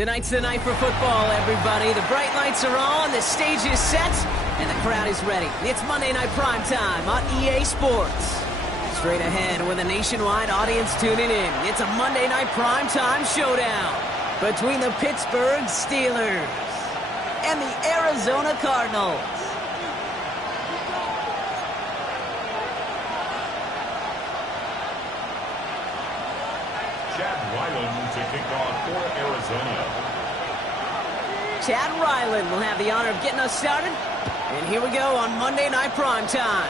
Tonight's the night for football, everybody. The bright lights are on, the stage is set, and the crowd is ready. It's Monday Night Primetime on EA Sports. Straight ahead with a nationwide audience tuning in. It's a Monday Night Primetime showdown between the Pittsburgh Steelers and the Arizona Cardinals. To kick off for Arizona. Chad Ryland will have the honor of getting us started. And here we go on Monday Night Primetime.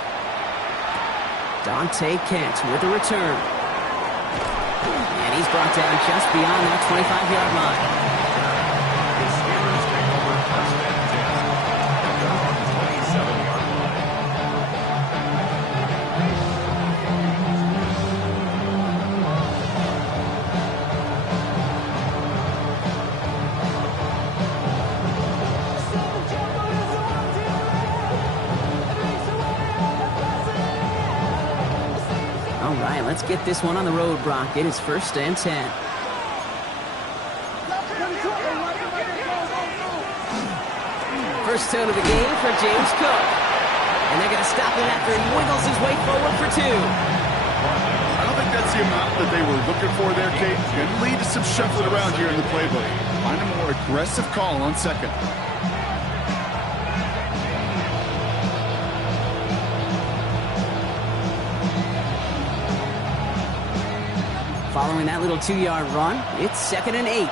Dante Kent with a return. And he's brought down just beyond that 25-yard line. The Steelers take over first and 10 at their own 27-yard line. Let's get this one on the road, Brock. It is first and 10. First tone of the game for James Cook. And they're going to stop him after he wiggles his way forward for 2. I don't think that's the amount that they were looking for there, Kate. Going to lead to some shuffling around here in the playbook. Find a more aggressive call on second. Following that little 2-yard run, it's 2nd and 8.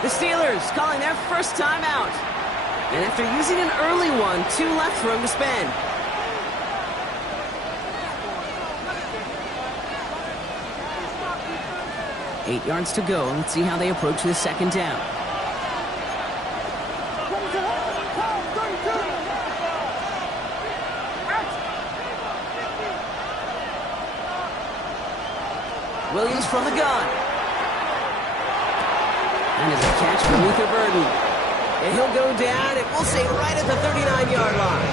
The Steelers calling their first time out. And after using an early one, 2 left for him to spend. Eight yards to go. Let's see how they approach this second down. Williams from the gun. And it's a catch for Luther Burden. And he'll go down, and we'll say right at the 39-yard line.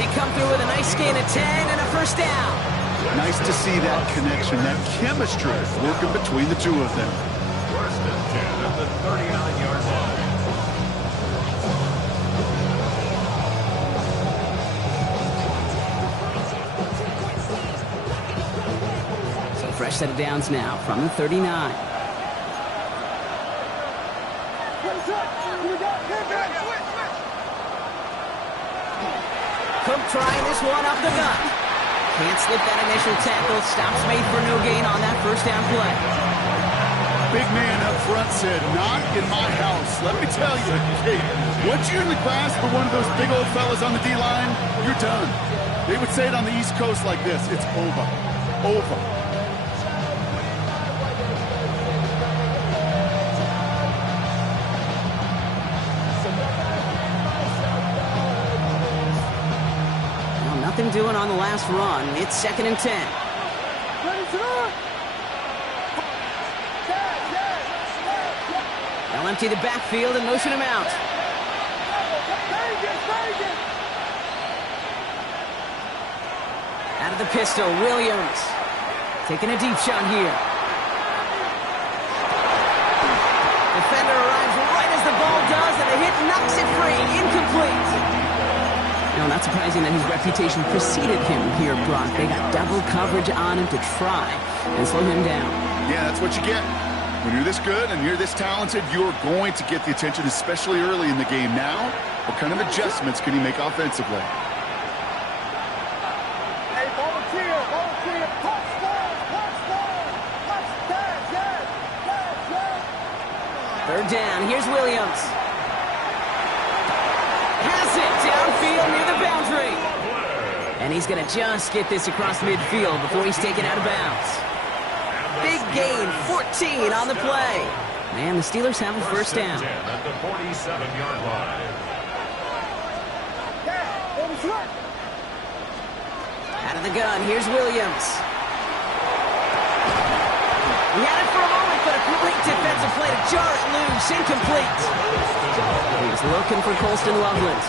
They come through with a nice gain of 10 and a first down. Nice to see that connection, that chemistry working between the two of them. First and 10 at the 39-yard line. Fresh set of downs now from the 39. Cook trying this one up the gut. Can't slip that initial tackle. Stops made for no gain on that first down play. Big man up front said, "Not in my house." Let me tell you, hey, once you're in the grasp of one of those big old fellas on the D-line, you're done. They would say it on the East Coast like this: it's over. Over. Nothing doing on the last run. It's 2nd and 10. They'll empty the backfield and motion him out. Out of the pistol, Williams. Taking a deep shot here. Defender arrives right as the ball does, and the hit knocks it free. Incomplete. No, not surprising that his reputation preceded him here, Brock. They got double coverage on him to try and slow him down. Yeah, that's what you get. When you're this good and you're this talented, you're going to get the attention, especially early in the game. Now, what kind of adjustments can he make offensively? Hey, volunteer, touchdown, yes. Third down, here's Williams. Has it downfield near the boundary. And he's going to just get this across midfield before he's taken out of bounds. Big gain, 14 on the play. Man, the Steelers have a first down. At the 47-yard line. Out of the gun, here's Williams. He had it for a moment, but a great defensive play to jar it loose. Incomplete. He's looking for Colston Loveland.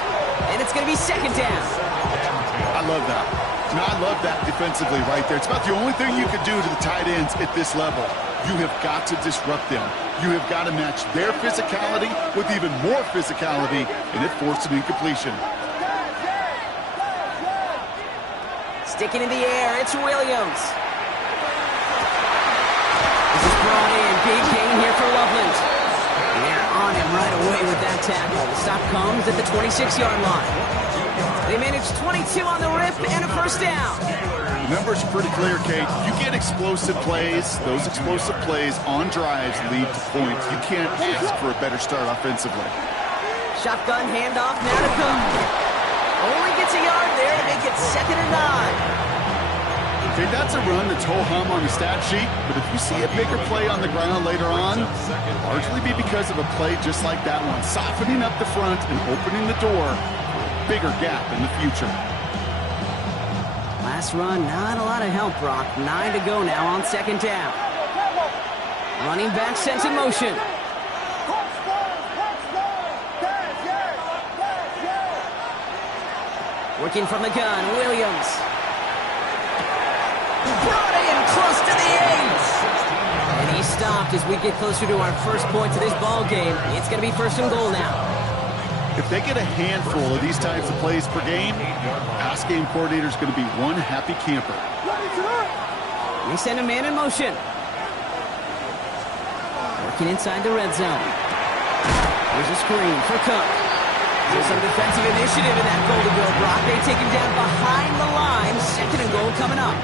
And it's going to be 2nd down. I love that. I love that defensively right there. It's about the only thing you could do to the tight ends at this level. You have got to disrupt them. You have got to match their physicality with even more physicality, and it forced an incompletion. Sticking in the air, it's Williams. This is brought in. Big gain here for Loveland. And they're on him right away with that tackle. The stop comes at the 26-yard line. They managed 22 on the rip and a first down. The numbers are pretty clear, Kate. You get explosive plays. Those explosive plays on drives lead to points. You can't ask for a better start offensively. Shotgun handoff now to Cook. Only gets a yard there to make it 2nd and 9. Okay, that's a run that's ho-hum on the stat sheet, but if you see a bigger play on the ground later on, largely be because of a play just like that one, softening up the front and opening the door for a bigger gap in the future. Last run, not a lot of help, Brock. 9 to go now on 2nd down. Running back sent in motion. Working from the gun, Williams. Brought in close to the 8. And he stopped as we get closer to our first point to this ball game. It's going to be 1st and goal now. If they get a handful of these types of plays per game, pass game coordinator is going to be one happy camper. They send a man in motion. Working inside the red zone. Here's a screen for Cook. There's some defensive initiative in that goal to go, Brock. They take him down behind the line. 2nd and goal coming up.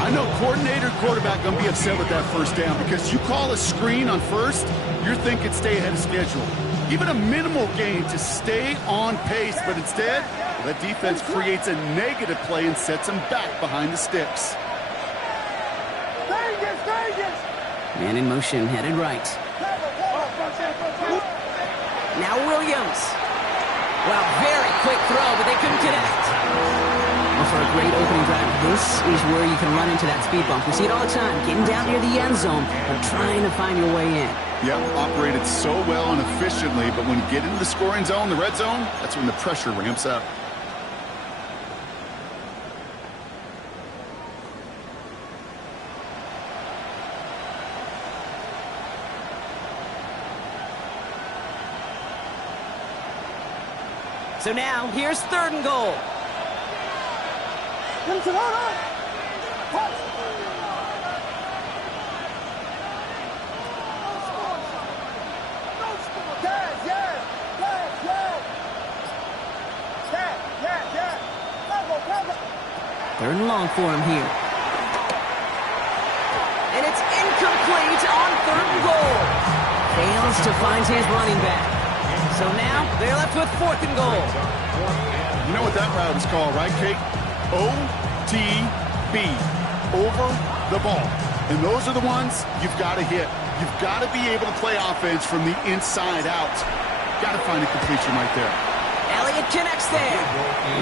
I know coordinator, quarterback going to be upset with that first down because you call a screen on first, you're thinking stay ahead of schedule. Even a minimal gain to stay on pace, but instead, that defense creates a negative play and sets them back behind the sticks. Man in motion, headed right. Now Williams. Well, very quick throw, but they couldn't connect. Well, for a great opening drive, this is where you can run into that speed bump. We see it all the time, getting down near the end zone and trying to find your way in. Yep, operated so well and efficiently, but when you get into the scoring zone, the red zone, that's when the pressure ramps up. So now, here's 3rd and goal. Third and long for him here. And it's incomplete on 3rd and goal. Fails to find his running back. So now, they're left with 4th and goal. You know what that route is called, right, Kate? OTB. Over the ball. And those are the ones you've got to hit. You've got to be able to play offense from the inside out. Got to find a completion right there. Elliott connects there.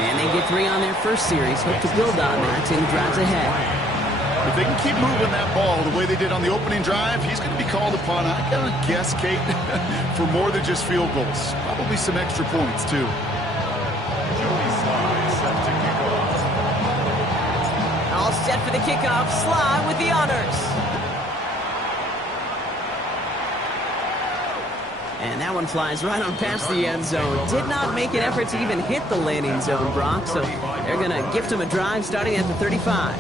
And they get 3 on their first series. Hope to build on that and drives ahead. If they can keep moving that ball the way they did on the opening drive, he's going to be called upon, I got to guess, Kate, for more than just field goals. Probably some extra points, too. All set for the kickoff. Sly with the honors. And that one flies right on past the end zone. Did not make an effort to even hit the landing zone, Brock, so they're going to gift him a drive starting at the 35.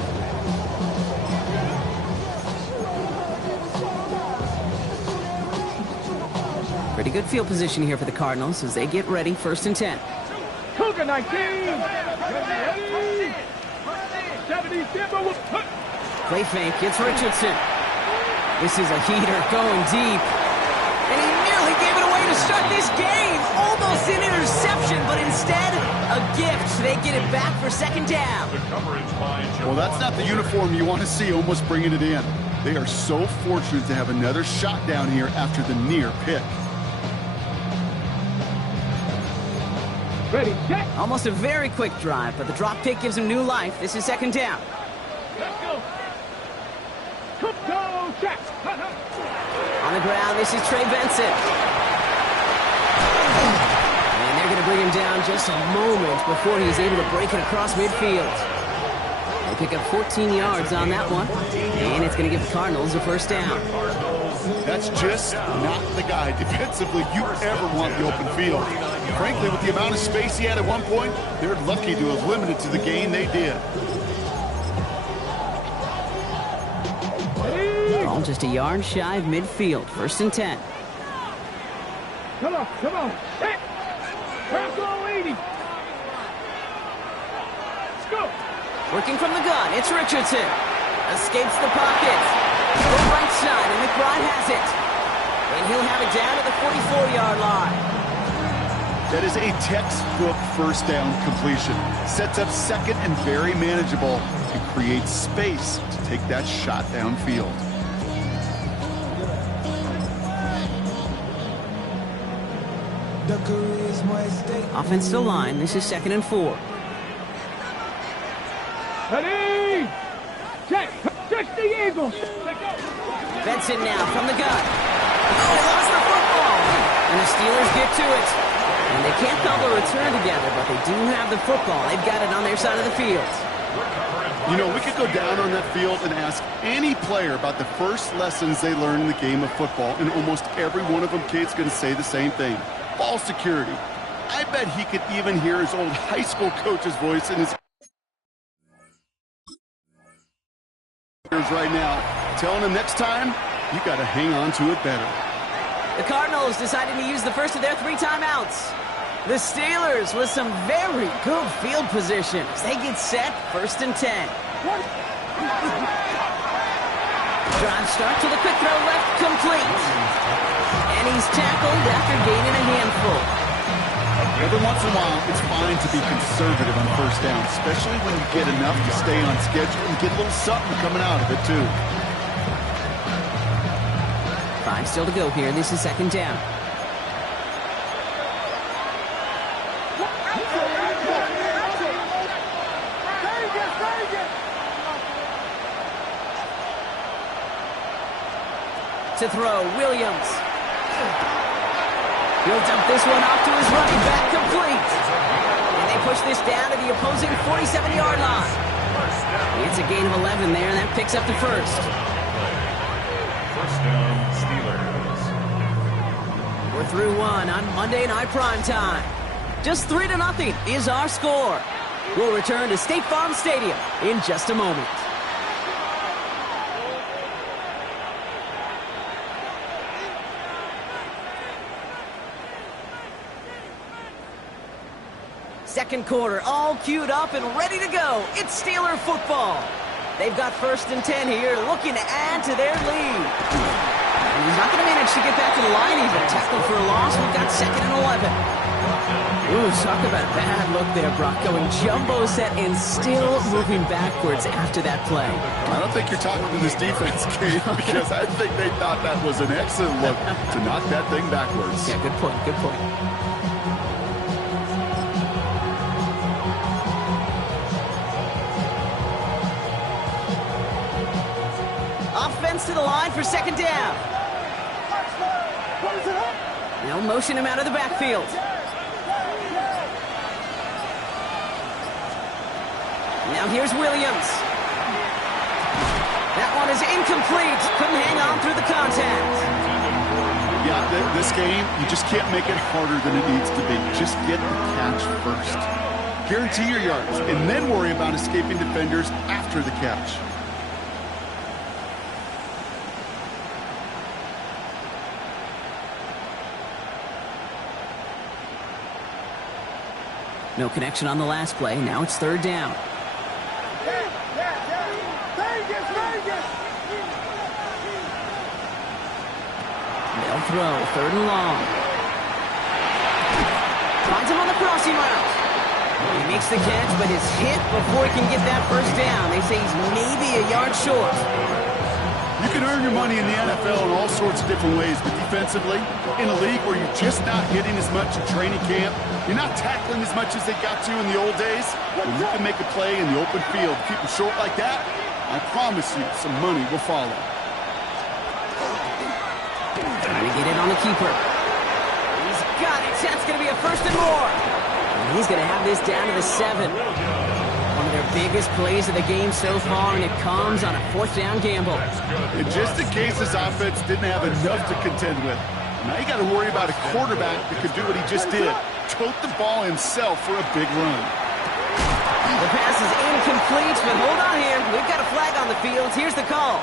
Pretty good field position here for the Cardinals as they get ready, 1st and 10. Cougar 19. Play fake, it's Richardson. This is a heater going deep. And he nearly gave it away to start this game. Almost an interception, but instead, a gift. They get it back for 2nd down. Well, that's not the uniform you want to see almost bringing it in. They are so fortunate to have another shot down here after the near pick. Ready, check. Almost a very quick drive, but the drop kick gives him new life. This is 2nd down. Let's go. Cook, go, check. On the ground, this is Trey Benson. And they're going to bring him down just a moment before he's able to break it across midfield. They pick up 14 yards on that one. And it's going to give the Cardinals a first down. That's just not the guy defensively you ever want in the open field. Frankly, with the amount of space he had at one point, they're lucky to have limited to the gain they did. Ball just a yard shy of midfield. First and 10. Come on, come on. Set. Bravo 80. Let's go. Working from the gun, it's Richardson. Escapes the pocket. To the right side, and McBride has it. And he'll have it down at the 44-yard line. That is a textbook first down completion. Sets up second and very manageable and creates space to take that shot downfield. Offensive line, this is 2nd and 4. Ready. Check. Touch the Eagles. Benson now from the gun. Oh, he lost the football. And the Steelers get to it. And they can't cobble a return together, but they do have the football. They've got it on their side of the field. You know, we could go down on that field and ask any player about the first lessons they learned in the game of football, and almost every one of them kid's going to say the same thing. Ball security. I bet he could even hear his old high school coach's voice in his ears right now, telling him next time, you got to hang on to it better. The Cardinals decided to use the first of their 3 timeouts. The Steelers with some very good field position as they get set, 1st and 10. Drive start to the quick throw left, complete. And he's tackled after gaining a handful. Every once in a while, it's fine to be conservative on first down, especially when you get enough to stay on schedule and get a little something coming out of it, too. 5 still to go here. This is 2nd down. To throw, Williams. He'll dump this one off to his running back, complete. And they push this down to the opposing 47-yard line. It's a gain of 11 there, and that picks up the first. First down, Steelers. We're through 1 on Monday Night Primetime. Just 3-0 is our score. We'll return to State Farm Stadium in just a moment. Second quarter, all queued up and ready to go. It's Steeler football. They've got 1st and 10 here, looking to add to their lead. And he's not going to manage to get back to the line even. Tackle for a loss. We've got 2nd and 11. Ooh, talk about a bad look there, Brock. Going jumbo set and still moving backwards after that play. I don't think you're talking to this defense, Kate, because I think they thought that was an excellent look to knock that thing backwards. Yeah, good point, good point. Offense to the line for 2nd down. They'll motion him out of the backfield. Now here's Williams. That one is incomplete. Couldn't hang on through the contact. Yeah, this game, you just can't make it harder than it needs to be. Just get the catch first. Guarantee your yards, and then worry about escaping defenders after the catch. No connection on the last play. Now it's 3rd down. They'll throw, 3rd and long. Finds him on the crossing route. He makes the catch, but is hit before he can get that first down. They say he's maybe a yard short. You can earn your money in the NFL in all sorts of different ways, but defensively, in a league where you're just not hitting as much in training camp, you're not tackling as much as they got to in the old days, when you can make a play in the open field, keep them short like that, I promise you some money will follow. Trying to get it on the keeper. He's got it. That's going to be a 1st and more. And he's going to have this down to the 7. One of their biggest plays of the game so far, and it comes on a 4th down gamble. And just in case his offense didn't have enough to contend with, now you got to worry about a quarterback that could do what he just did. Tote the ball himself for a big run. The pass is incomplete, but hold on here. We've got a flag on the field. Here's the call.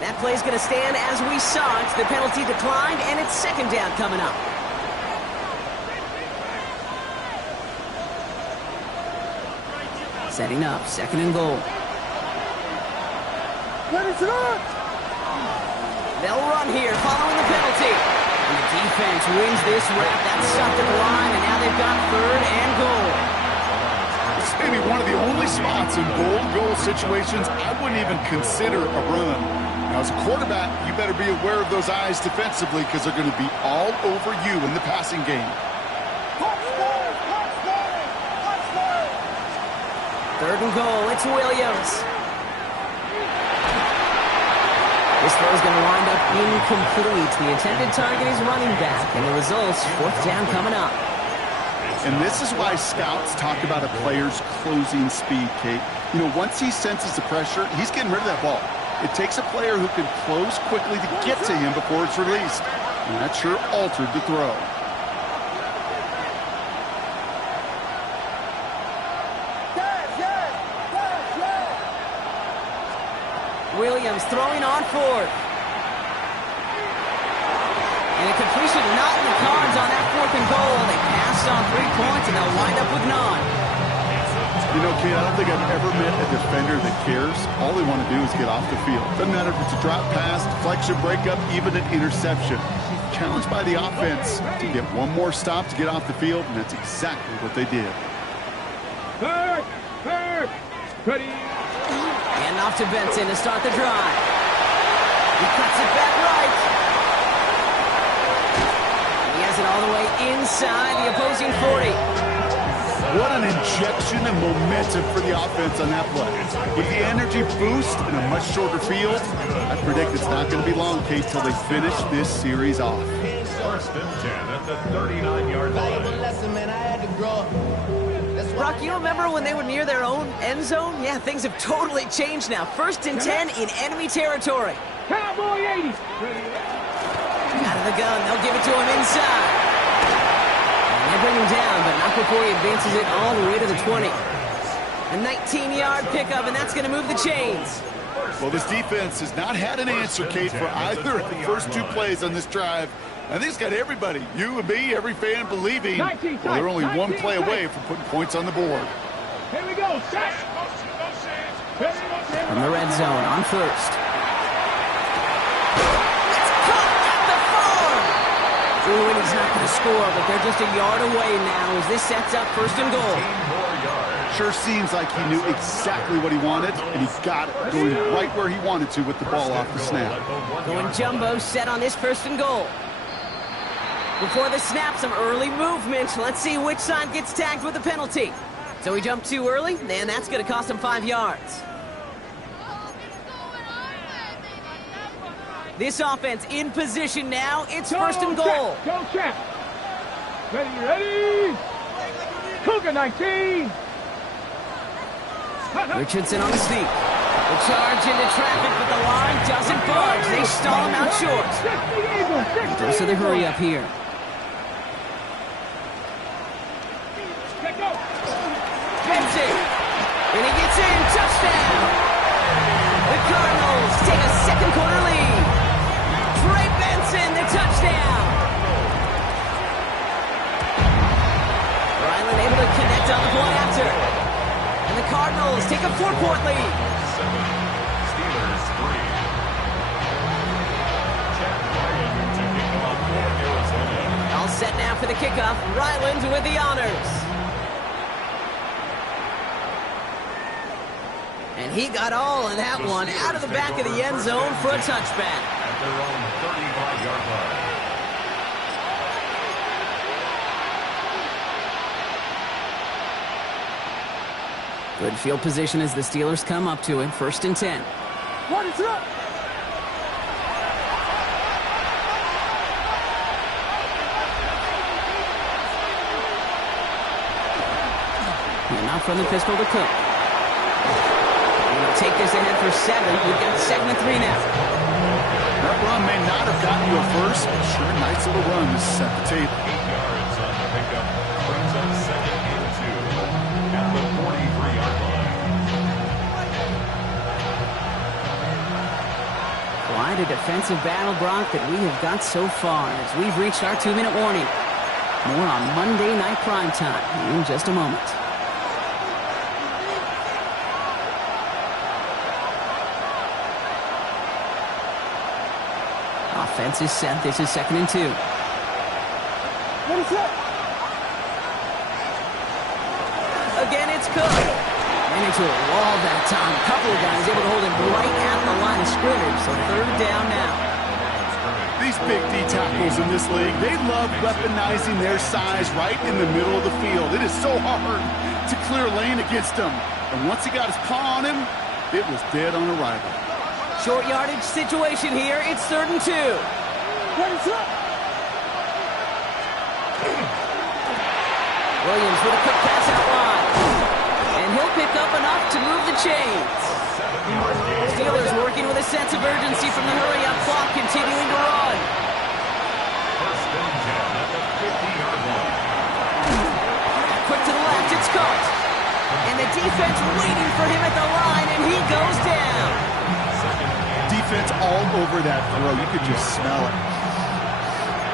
That play's going to stand as we saw it. The penalty declined, and it's 2nd down coming up. Setting up, 2nd and goal. They'll run here following the penalty. And the defense wins this rap. That's stopped at the line, and now they've got 3rd and goal. This may be one of the only spots in goal situations I wouldn't even consider a run. Now, as a quarterback, you better be aware of those eyes defensively because they're going to be all over you in the passing game. 3rd and goal. It's Williams. This throw is going to wind up incomplete. The intended target is running back, and the result's 4th down coming up. And this is why scouts talk about a player's closing speed, Kate. You know, once he senses the pressure, he's getting rid of that ball. It takes a player who can close quickly to get to him before it's released. And that sure altered the throw. Williams throwing on 4th. And a completion not in the cards on that 4th and goal. They passed on 3 points, and they'll wind up with 9. You know, Kate, I don't think I've ever met a defender that cares. All they want to do is get off the field. Doesn't matter if it's a drop pass, deflection, breakup, even an interception. Challenged by the offense to get one more stop to get off the field, and that's exactly what they did. Ready. And off to Benson to start the drive. He cuts it back right. He has it all the way inside the opposing 40. What an injection of momentum for the offense on that play. With the energy boost and a much shorter field, I predict it's not going to be long, Kate, till they finish this series off. 1st and 10 at the 39-yard line. Brock, you remember when they were near their own end zone? Yeah, things have totally changed now. 1st and 10 in enemy territory. Cowboy 80. Out of the gun, they'll give it to him inside. And they bring him down, but not before he advances it all the way to the 20. A 19-yard pickup, and that's going to move the chains. Well, this defense has not had an answer, Kate, for either of the first 2 plays on this drive. I think it's got everybody, you and me, every fan believing, well, they're only 1 play away from putting points on the board. Here we go. Set. From the red zone on 1st. It's caught at the 4. Ooh, and he's not going to score, but they're just a yard away now as this sets up 1st and goal. Sure seems like he knew exactly what he wanted, and he got it, going right where he wanted to with the ball off the snap. Going jumbo set on this 1st and goal. Before the snap, some early movement. Let's see which side gets tagged with a penalty. So he jumped too early, and that's going to cost him 5 yards. This offense in position now. It's 1st and goal. Go check. Ready. Cougar 19. Richardson on the sneak. The charge into traffic, but the line doesn't budge. They stall him out short. So they hurry up here. Benson. And he gets in. Touchdown. The Cardinals take a 2nd quarter lead. Trey Benson, the touchdown. Ryland able to connect on the point after. And the Cardinals take a 4-point lead. 7, Steelers 3. Chad Ryland to kick them off for Arizona. All set now for the kickoff. Ryland with the honors. And he got all of that one out of the back of the end zone for a touchback. At their own 35-yard line. Good field position as the Steelers come up to it. 1st and 10. What is up? Out from the pistol to Cook. Take this ahead for 7. We've got 2nd and 3 now. That run may not have gotten you a first, but sure, nice little run to set the table. 8 yards on the pickup. Brings up 2nd and 2 at the 43-yard line. Quite a defensive battle, Brock, that we have got so far as we've reached our 2-minute warning. More on Monday Night Primetime in just a moment. Offense is set. This is 2nd and 2. Again, it's Cook. And into a wall that time. A couple of guys able to hold him right at the line of scrimmage. So 3rd down now. These big D tackles in this league, they love weaponizing their size right in the middle of the field. It is so hard to clear lane against them. And once he got his paw on him, it was dead on arrival. Short yardage situation here. It's 3rd and 2. Williams with a quick pass out wide. And he'll pick up enough to move the chains. Steelers working with a sense of urgency from the hurry-up clock, continuing to run. 1st and 10 at the 50-yard line. Quick to the left, it's Cook. And the defense waiting for him at the line, and he goes down. Defense all over that throw. You could just smell it.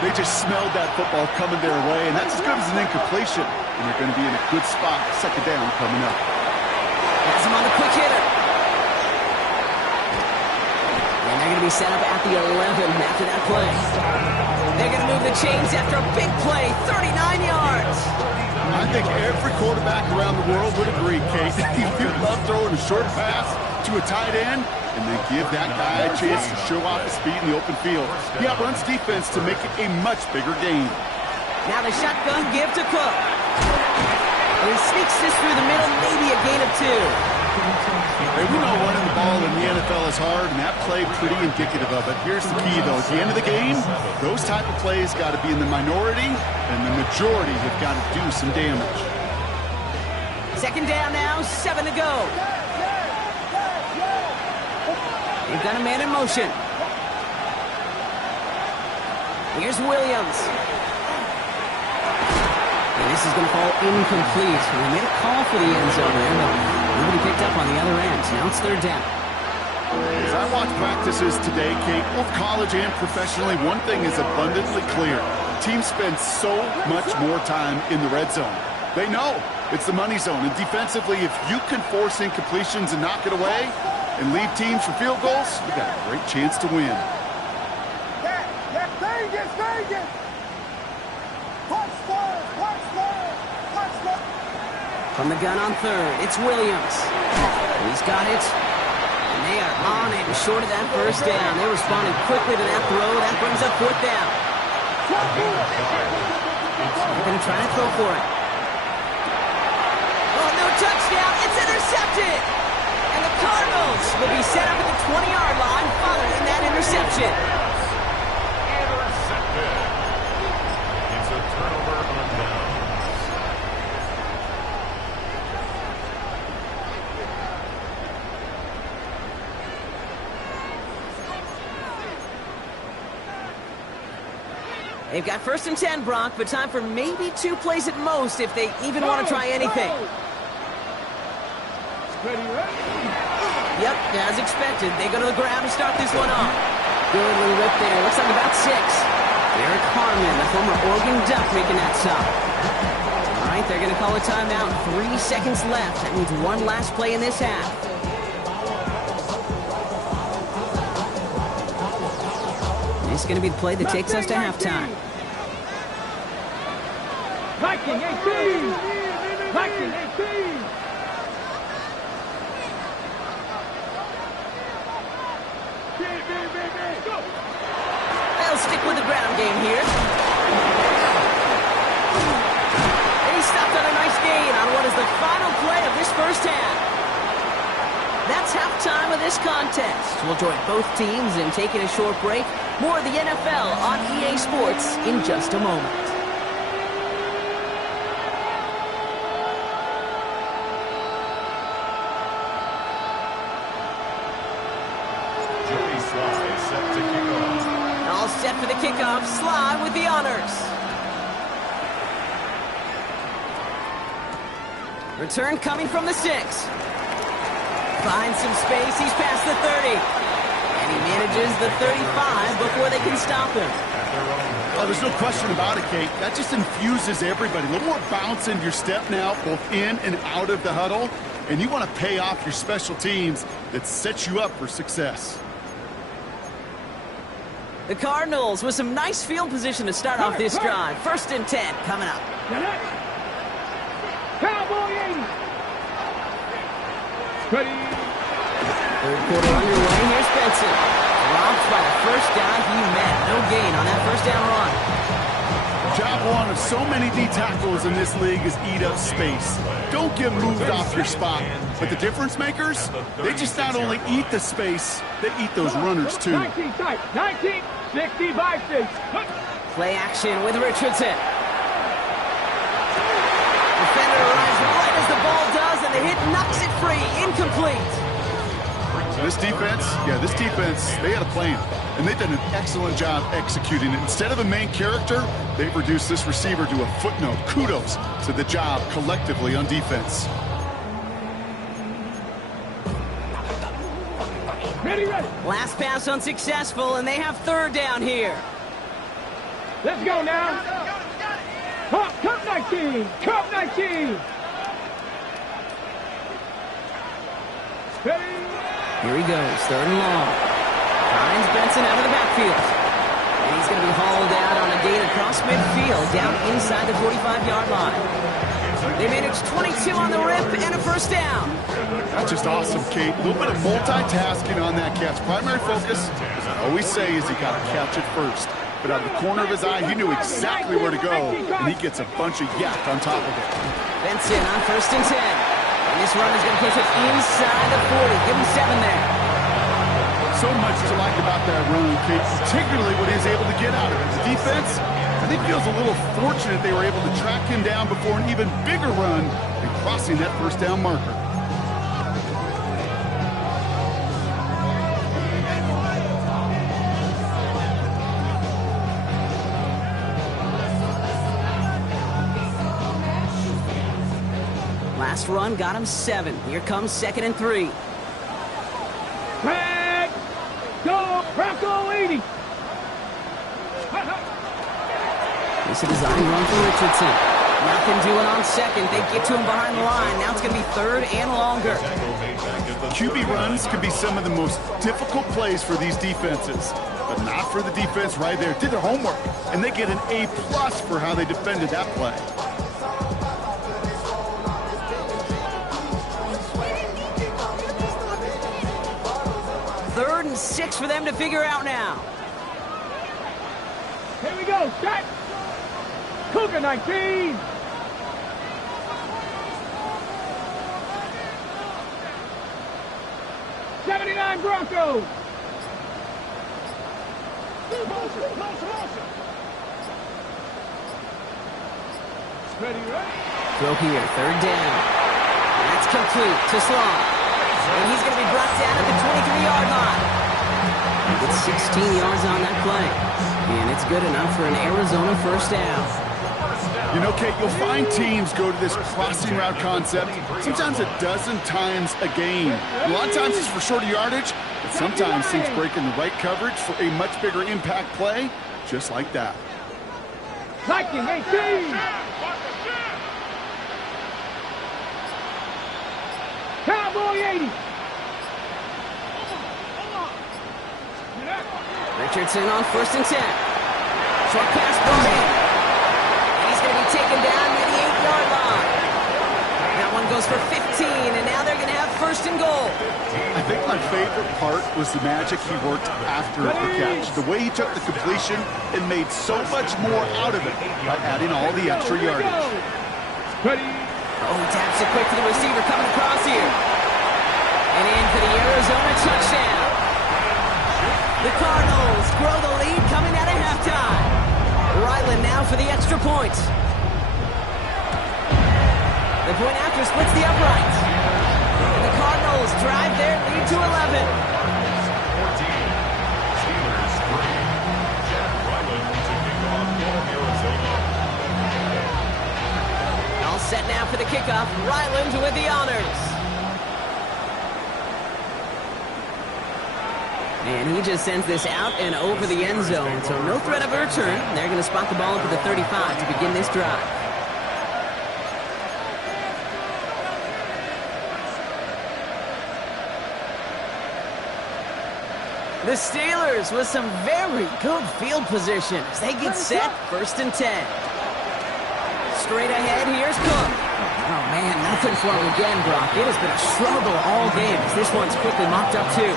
They just smelled that football coming their way, and that's as good as an incompletion. And they're going to be in a good spot. 2nd down coming up. Has him on the quick hitter. And they're going to be set up at the 11 after that play. They're going to move the chains after a big play, 39 yards. I think every quarterback around the world would agree, Kate. You love throwing a short pass to a tight end and then give that guy a chance to show off his speed in the open field. He outruns defense to make it a much bigger game. Now the shotgun give to Cook. And he sneaks this through the middle, maybe a gain of 2. Hey, we know running the ball in the NFL is hard, and that play pretty indicative of it. Here's the key, though. At the end of the game, those type of plays got to be in the minority, and the majority have got to do some damage. 2nd down now, 7 to go. They've got a man in motion. Here's Williams. And this is going to fall incomplete. They made a call for the end zone there, but nobody picked up on the other end. Now it's 3rd down. As I watch practices today, Kate, both college and professionally, one thing is abundantly clear. Teams spend so much more time in the red zone. They know it's the money zone. And defensively, if you can force incompletions and knock it away and leave teams for field goals, you've got a great chance to win. From the gun on 3rd, it's Williams. He's got it. And they are on it short of that 1st down. They responded quickly to that throw. That brings up 4th down. They're going to try to throw for it. Oh, no touchdown. It's intercepted. And the Cardinals will be set up at the 20-yard line following that interception. Intercepted. It's a turnover on downs. They've got 1st and 10, Brock, but time for maybe 2 plays at most if they even want to try anything. Yep, as expected. They go to the ground to start this one off. Good little rip there. Looks like about 6. Derek Harmon, the former Oregon Duck, making that stop. All right, they're going to call a timeout. 3 seconds left. That means one last play in this half. This is going to be the play that takes us to halftime. Viking 18! Viking 18! They'll stick with the ground game here. And he stopped on a nice gain on what is the final play of this 1st half. That's halftime of this contest. We'll join both teams in taking a short break. More of the NFL on EA Sports in just a moment. set for the kickoff. Sly with the honors. Return coming from the 6. Finds some space. He's past the 30. And he manages the 35 before they can stop him. Oh, there's no question about it, Kate. That just infuses everybody. A little more bounce into your step now, both in and out of the huddle. And you want to pay off your special teams that sets you up for success. The Cardinals with some nice field position to start off this drive. 1st and 10 coming up. Cowboy 80. Ready. Third quarter underway. Here's Benson. Dropped by the first guy he met. No gain on that first down run. Job one of so many D tackles in this league is eat up space. Don't get moved off your spot. But the difference makers, they just not only eat the space, they eat those runners too. 19 tight. 19. 65 6. Play action with Richardson. Defender arrives right as the ball does, and the hit knocks it free. Incomplete. This defense, they had a plan, and they've done an excellent job executing it. Instead of a main character, they've reduced this receiver to a footnote. Kudos to the job collectively on defense. Ready. Last pass unsuccessful, and they have 3rd down here. Let's go now. Cup 19. Cup 19. Ready. Here he goes, 3rd and long. Finds Benson out of the backfield. And he's going to be hauled out on a gain across midfield, down inside the 45-yard line. They managed 22 on the rip and a 1st down. That's just awesome, Kate. A little bit of multitasking on that catch. Primary focus, as I always say, is you got to catch it first. But out of the corner of his eye, he knew exactly where to go, and he gets a bunch of yak on top of it. Benson on 1st and 10. And this run is going to push it inside the 40. Give him 7 there. So much to like about that run, Kate, particularly what he was able to get out of it. The defense, I think, feels a little fortunate they were able to track him down before an even bigger run and crossing that 1st down marker. Last run got him 7. Here comes 2nd and 3. Flag. Go. Bronco 80. It's a design run for Richardson. Nothing doing on 2nd. They get to him behind the line. Now it's going to be 3rd and longer. QB runs can be some of the most difficult plays for these defenses, but not for the defense right there. Did their homework, and they get an A+ for how they defended that play. Third and 6 for them to figure out now. Here we go. Set. Cougar 19. '79 Broncos. Ready. Throw here, 3rd down. That's complete to Sloan. And he's going to be brought down at the 23-yard line. It's 16 yards on that play. And it's good enough for an Arizona 1st down. You know, Kate, you'll find teams go to this crossing route concept sometimes a dozen times a game. A lot of times it's for shorter yardage, but sometimes teams break in the right coverage for a much bigger impact play, just like that. Viking 18. Cowboy 80. Richardson on 1st and 10. Short pass brought in. And he's going to be taken down near the 8-yard line. That one goes for 15, and now they're going to have 1st and goal. I think my favorite part was the magic he worked after the catch. The way he took the completion and made so much more out of it by adding all the extra yardage. Ready. Oh, he taps it quick to the receiver coming across here. And in for the Arizona touchdown. The Cardinals grow the lead coming out of halftime. Ryland now for the extra point. The point after splits the uprights. And the Cardinals drive their lead to 11. 14. Steelers 3. kickoff. Ryland with the honors. And he just sends this out and over the end zone, so no threat of a return. They're going to spot the ball up at the 35 to begin this drive. The Steelers with some very good field position as they get set, 1st and 10. Straight ahead, here's Cook. Oh, man, nothing for him again, Brock. It has been a struggle all game as this one's quickly mopped up, too.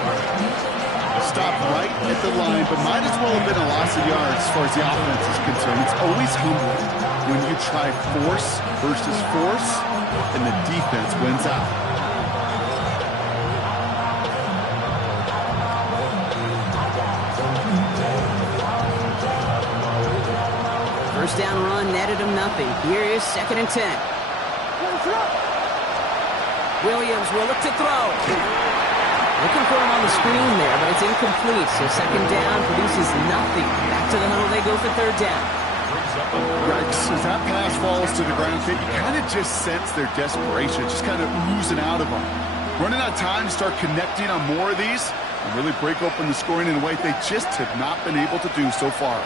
Stopped right at the line, but might as well have been a loss of yards as far as the offense is concerned. It's always humbling when you try force versus force, and the defense wins out. First down run netted him nothing. Here is 2nd and 10. Williams will look to throw. Looking for him on the screen there, but it's incomplete. So 2nd down produces nothing. Back to the huddle they go for 3rd down. Rex, as that pass falls to the ground, you kind of just sense their desperation, just kind of oozing out of them. Running out of time to start connecting on more of these and really break open the scoring in a way they just have not been able to do so far.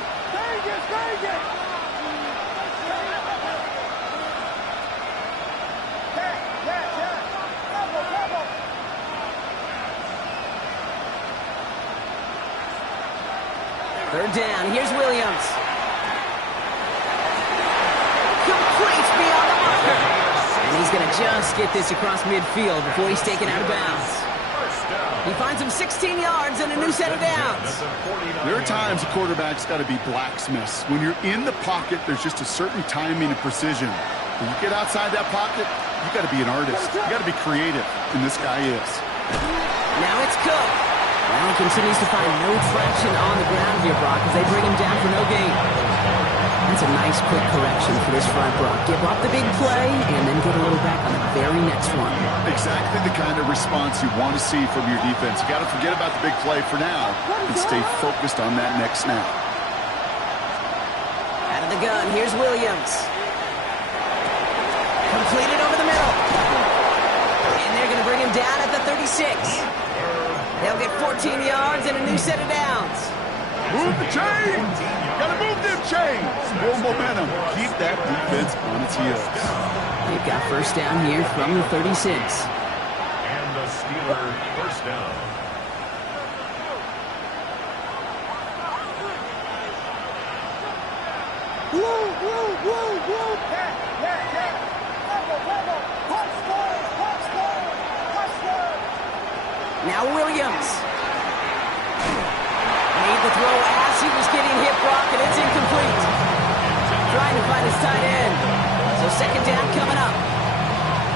Third down, here's Williams. Complete beyond the marker. And he's going to just get this across midfield before he's taken out of bounds. He finds him 16 yards and a new set of downs. There are times a quarterback's got to be blacksmiths. When you're in the pocket, there's just a certain timing and precision. When you get outside that pocket, you got to be an artist. You got to be creative, and this guy is. Now it's Cook. Well, he continues to find no traction on the ground here, Brock, as they bring him down for no gain. That's a nice quick correction for this front, Brock. Give up the big play and then get a little back on the very next one. Exactly the kind of response you want to see from your defense. You got to forget about the big play for now and stay focused on that next snap. Out of the gun, here's Williams. Completed over the middle. And they're going to bring him down at the 36. They'll get 14 yards and a new set of downs. Move the chains! Gotta move them chains! More momentum. Keep that defense on its heels. They've got first down here from the 36. And the Steelers first down. Now Williams. Made the throw as he was getting hit, Brock, and it's incomplete. Trying to find his tight end. So 2nd down coming up.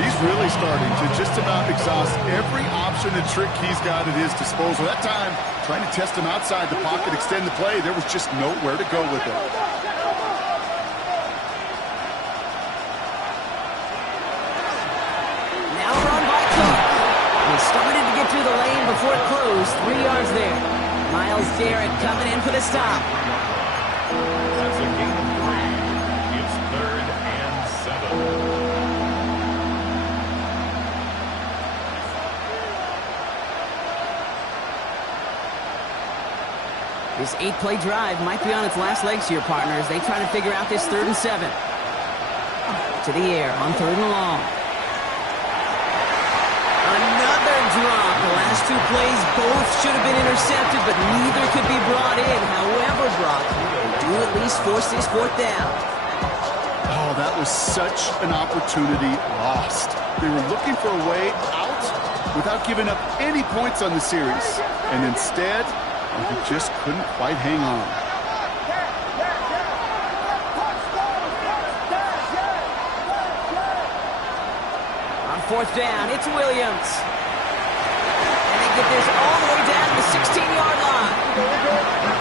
He's really starting to just about exhaust every option and trick he's got at his disposal. That time, trying to test him outside the pocket, extend the play, there was just nowhere to go with it. Now run by Cook. He started to get through the lane before it closed. 3 yards there. Myles Garrett coming in for the stop. That's a gain of 3. It's 3rd and 7. This 8-play drive might be on its last legs here, partners. They try to figure out this 3rd and 7. To the air on 3rd and long. Another drop. The last 2 plays both should have been intercepted, but neither could be brought in. However, Brock, they do at least force this 4th down. Oh, that was such an opportunity lost. They were looking for a way out without giving up any points on the series. And instead, he just couldn't quite hang on. On 4th down, it's Williams. And they get this all the way down to the 16-yard line.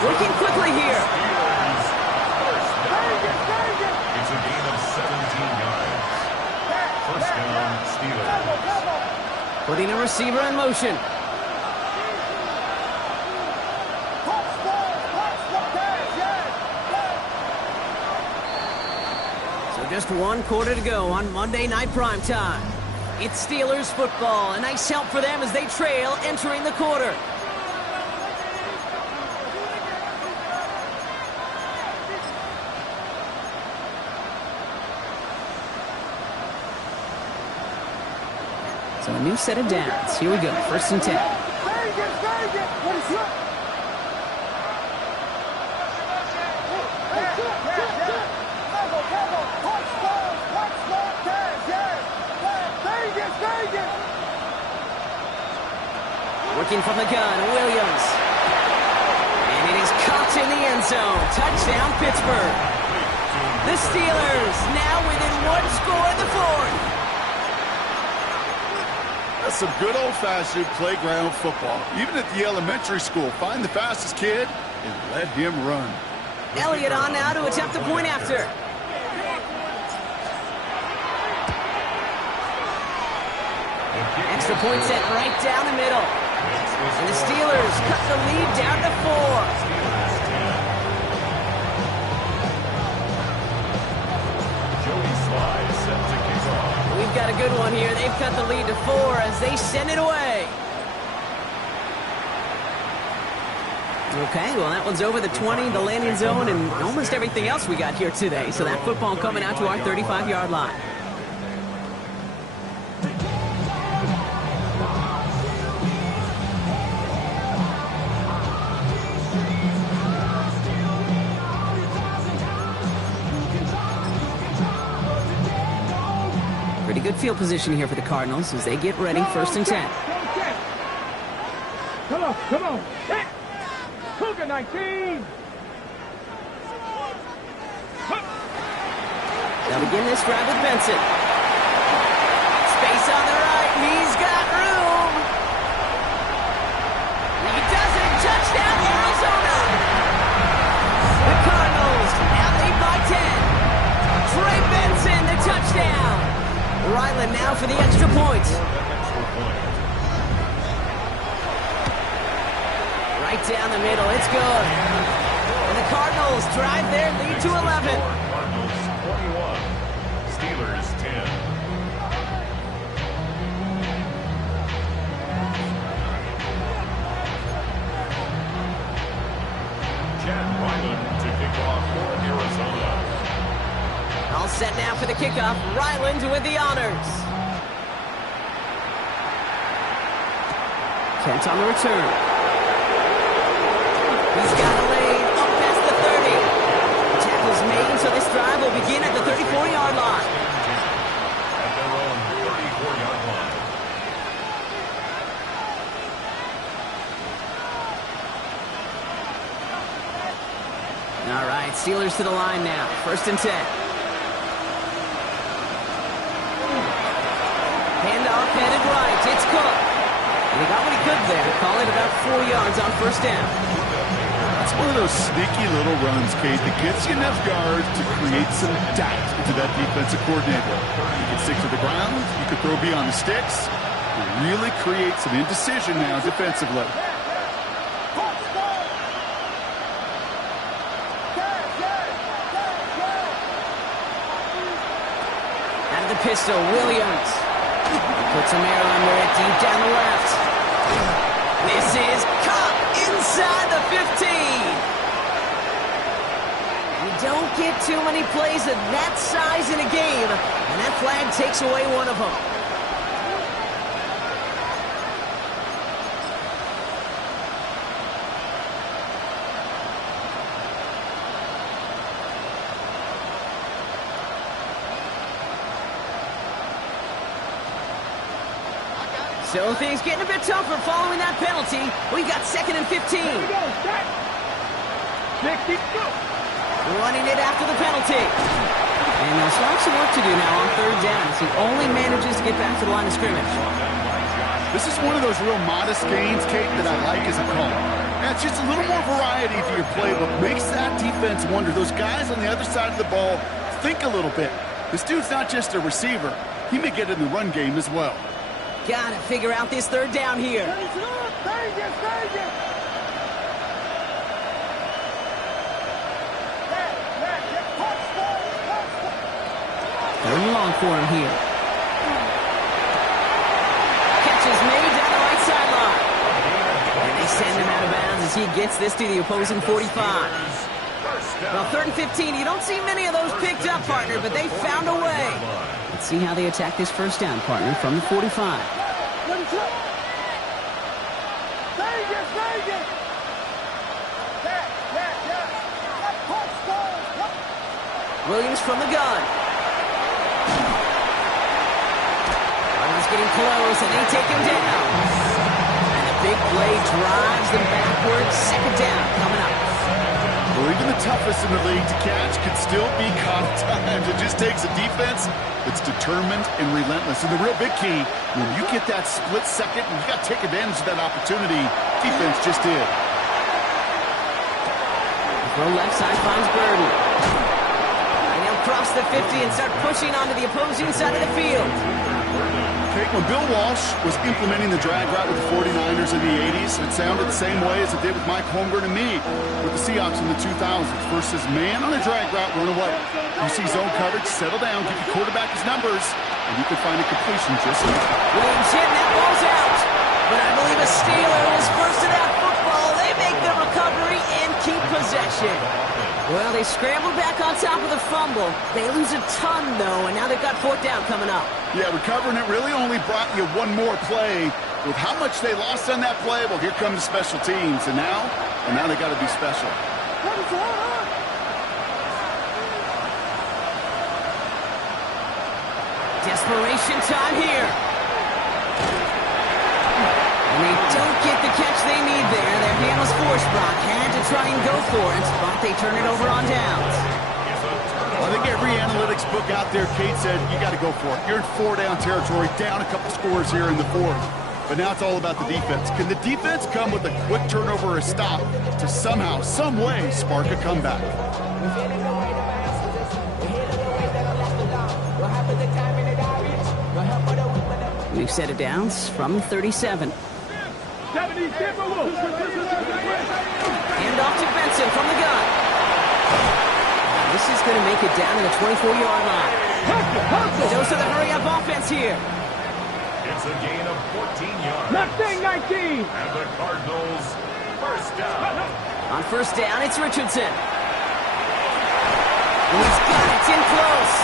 Working quickly here. It's a gain of 17 yards. First down, Steelers. Putting a receiver in motion. Just one quarter to go on Monday Night Primetime. It's Steelers football. A nice help for them as they trail entering the quarter. So a new set of downs. Here we go. 1st and 10. Working from the gun, Williams. And it is caught in the end zone. Touchdown, Pittsburgh. The Steelers now within one score in the 4th. That's some good old-fashioned playground football. Even at the elementary school, find the fastest kid and let him run. Elliott on now to attempt the point after. Extra point set right down the middle. And the Steelers cut the lead down to 4. We've got a good one here. They've cut the lead to 4 as they send it away. Okay, well, that one's over the 20, the landing zone, and almost everything else we got here today. So that football coming out to our 35-yard line. Pretty good field position here for the Cardinals as they get ready. 1st and 10. Come on. Hit. Cougar 19. They'll begin this drive with Benson. Space on the right. He's got room. He does it. Touchdown, Arizona. The Cardinals now lead by 10. Trey Benson, the touchdown. Ryland now for the extra point. Right down the middle. It's good. And the Cardinals drive their lead to 11. Cardinals 21, Steelers 10. Chad Ryland to kick off for Arizona. All set now for the kickoff. Ryland with the honors. Kent on the return. He's got a lane up past the 30. Tackle's made, so this drive will begin at the 34-yard line. At their own 34-yard line. All right, Steelers to the line now. 1st and 10. Handoff headed right. It's Cook. And he got what he could there. Call it about 4 yards on 1st down. It's one of those sneaky little runs, Kate, that gets you enough yards to create some doubt into that defensive coordinator. You can stick to the ground. You can throw beyond the sticks. It really creates some indecision now defensively. Out of the pistol, Williams. Puts a mirror under it deep down the left. This is caught inside the 15. You don't get too many plays of that size in a game, and that flag takes away one of them. So things getting a bit tougher following that penalty. We've got 2nd and 15. Running it after the penalty. And they'll still have some work to do now on 3rd down as he only manages to get back to the line of scrimmage. This is one of those real modest gains, Kate, that I like as a call. Yeah, it's just a little more variety to your playbook. Makes that defense wonder. Those guys on the other side of the ball think a little bit. This dude's not just a receiver. He may get in the run game as well. Gotta figure out this 3rd down here. Coming along for him here. Catch is made down the right sideline. And they send him out of bounds as he gets this to the opposing 45. Well, 3rd and 15, you don't see many of those picked up, partner, but they found a way. Let's see how they attack this first down, partner, from the 45. Williams from the gun. He's getting close, and they take him down. And the big play drives them backwards. 2nd down coming up. Well, even the toughest in the league to catch can still be caught at times. It just takes a defense that's determined and relentless. And the real big key, when you get that split second, you got to take advantage of that opportunity. Defense just did. Throw left side finds Burden. And he'll cross the 50 and start pushing onto the opposing side of the field. Okay, when Bill Walsh was implementing the drag route with the 49ers in the 80s, it sounded the same way as it did with Mike Holmgren and me with the Seahawks in the 2000s versus man on a drag route, run away. You see zone coverage, settle down, give your quarterback his numbers, and you can find a completion just like that. Williams hit, that ball's out. But I believe a Steeler is first to that football. They make the recovery and keep possession. Well, they scrambled back on top of the fumble. They lose a ton, though, and now they've got 4th down coming up. Yeah, recovering it really only brought you one more play. With how much they lost on that play, well, here come the special teams. And now they got to be special. Desperation time here. And they don't get the catch they need there. Their hand was forced, Brock. Had to try and go for it, but they turn it over on downs. Well, I think every analytics book out there, Kate said, you got to go for it. You're in 4-down territory, down a couple scores here in the 4th. But now it's all about the defense. Can the defense come with a quick turnover or a stop to somehow, some way, spark a comeback? We've set it down from 37. Hand off to Benson from the gun. This is going to make it down to the 24-yard line. Those are the hurry-up offense here. It's a gain of 14 yards. Next thing, 19. And the Cardinals, first down. On first down, it's Richardson. He's got it. It's in close.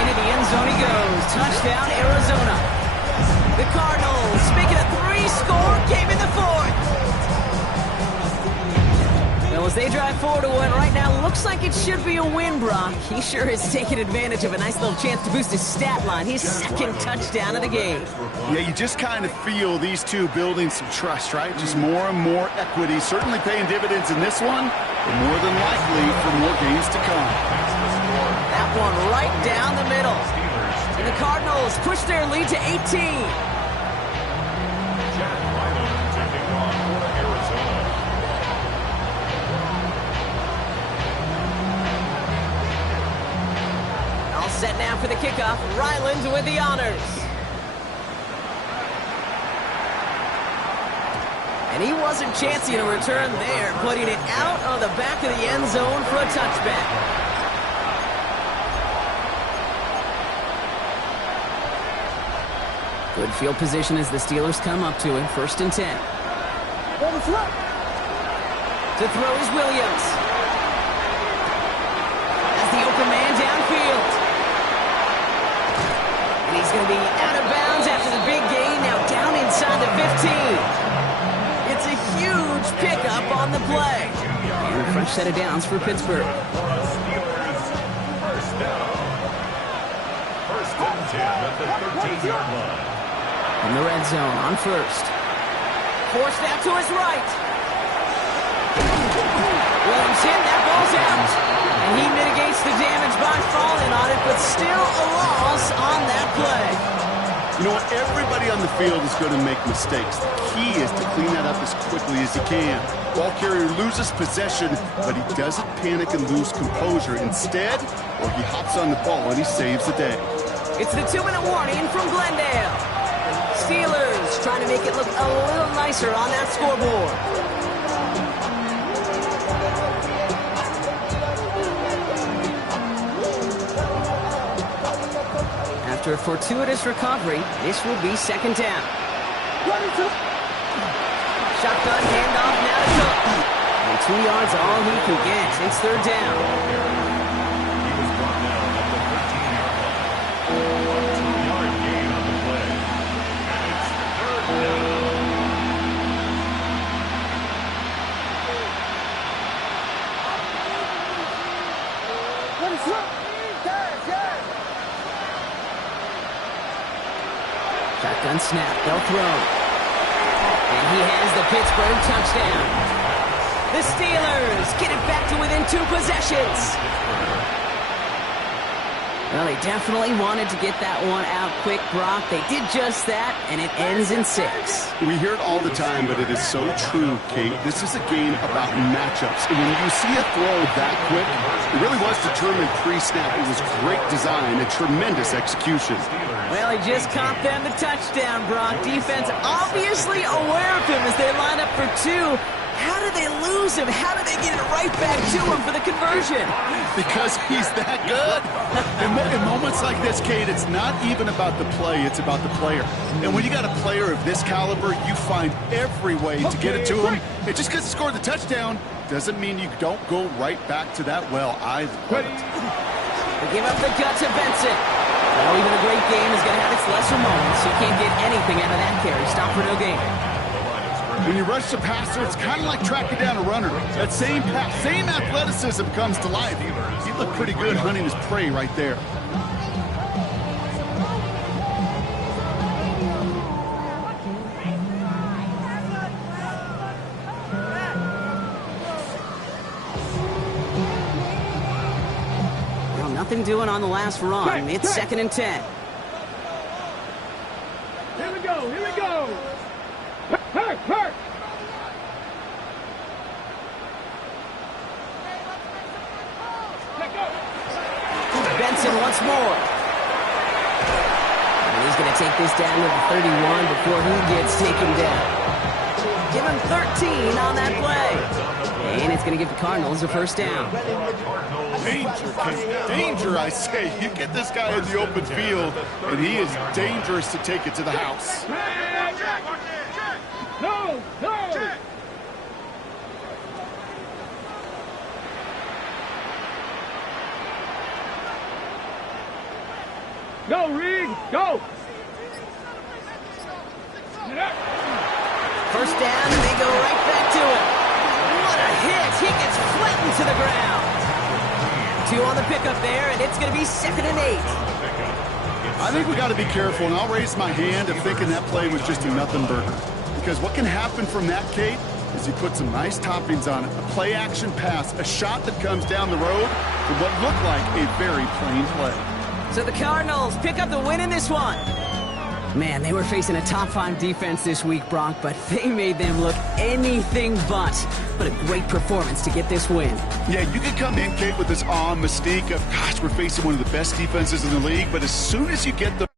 Into the end zone he goes. Touchdown, Arizona. The Cardinals making a 3-score game in the 4th. Well, as they drive forward to win right now, looks like it should be a win, Brock. He sure has taken advantage of a nice little chance to boost his stat line. His 2nd touchdown of the game. Yeah, you just kind of feel these two building some trust, right? Just more and more equity. Certainly paying dividends in this one, but more than likely for more games to come. That one right down the middle. And the Cardinals push their lead to 18. All set now for the kickoff. Ryland with the honors. And he wasn't chancing a return there, putting it out of the back of the end zone for a touchback. Good field position as the Steelers come up to it. 1st and 10. To throw is Williams. As the open man downfield. And he's going to be out of bounds after the big gain. Now down inside the 15. It's a huge pickup on the play. And a fresh set of downs for Pittsburgh. First down. 1st and 10 at the 13-yard line. In the red zone on first. Forced out to his right. Williams hit, that ball's out. And he mitigates the damage by falling on it, but still a loss on that play. You know what? Everybody on the field is going to make mistakes. The key is to clean that up as quickly as he can. Ball carrier loses possession, but he doesn't panic and lose composure. Instead, he hops on the ball and he saves the day. It's the 2-minute warning from Glendale. Steelers trying to make it look a little nicer on that scoreboard. After a fortuitous recovery, this will be second down. Shotgun handoff now to Cook. And 2 yards all he can get. It's third down. He was brought down at the 13-yard line. A 2-yard gain on the play. And it's third down. Shotgun snap. They'll throw. And he has the Pittsburgh touchdown. The Steelers get it back to within 2 possessions. Well, they definitely wanted to get that one out quick, Brock. They did just that, and it ends in 6. We hear it all the time, but it is so true, Kate. This is a game about matchups. And when you see a throw that quick, it really was determined pre-snap. It was great design and tremendous execution. Well, he just caught them the touchdown, Brock. Defense obviously aware of him as they line up for 2. How do they lose him? How do they get it right back to him for the conversion? Because he's that good. In moments like this, Kate, it's not even about the play, it's about the player. And when you got a player of this caliber, you find every way to get it to him. And just because he scored the touchdown doesn't mean you don't go right back to that well. I love it. They give up the gut to Benson. Well, even a great game is going to have its lesser moments. You can't get anything out of that carry. Stop for no gain. When you rush the passer, it's kind of like tracking down a runner. That same pass, same athleticism comes to life. He looked pretty good hunting his prey right there. Well, nothing doing on the last run. It's 2nd and 10. Here we go, here we go. Hurt. Benson once more. And he's going to take this down to the 31 before he gets taken down. Give him 13 on that play. And it's going to give the Cardinals a first down. Danger, Kate. Danger, I say. You get this guy in the open field, and he is dangerous to take it to the house. No. Go, Reed, go. First down, and they go right back to him. What a hit. He gets flattened to the ground. 2 on the pickup there, and it's going to be 2nd and 8. I think we got to be careful, and I'll raise my hand of thinking that play was just a nothing burger. Because what can happen from that, Kate, is you put some nice toppings on it. A play-action pass, a shot that comes down the road for what looked like a very plain play. So the Cardinals pick up the win in this one. Man, they were facing a top-5 defense this week, Brock, but they made them look anything but. But a great performance to get this win. Yeah, you could come in, Kate, with this awe and mystique of, gosh, we're facing one of the best defenses in the league, but as soon as you get the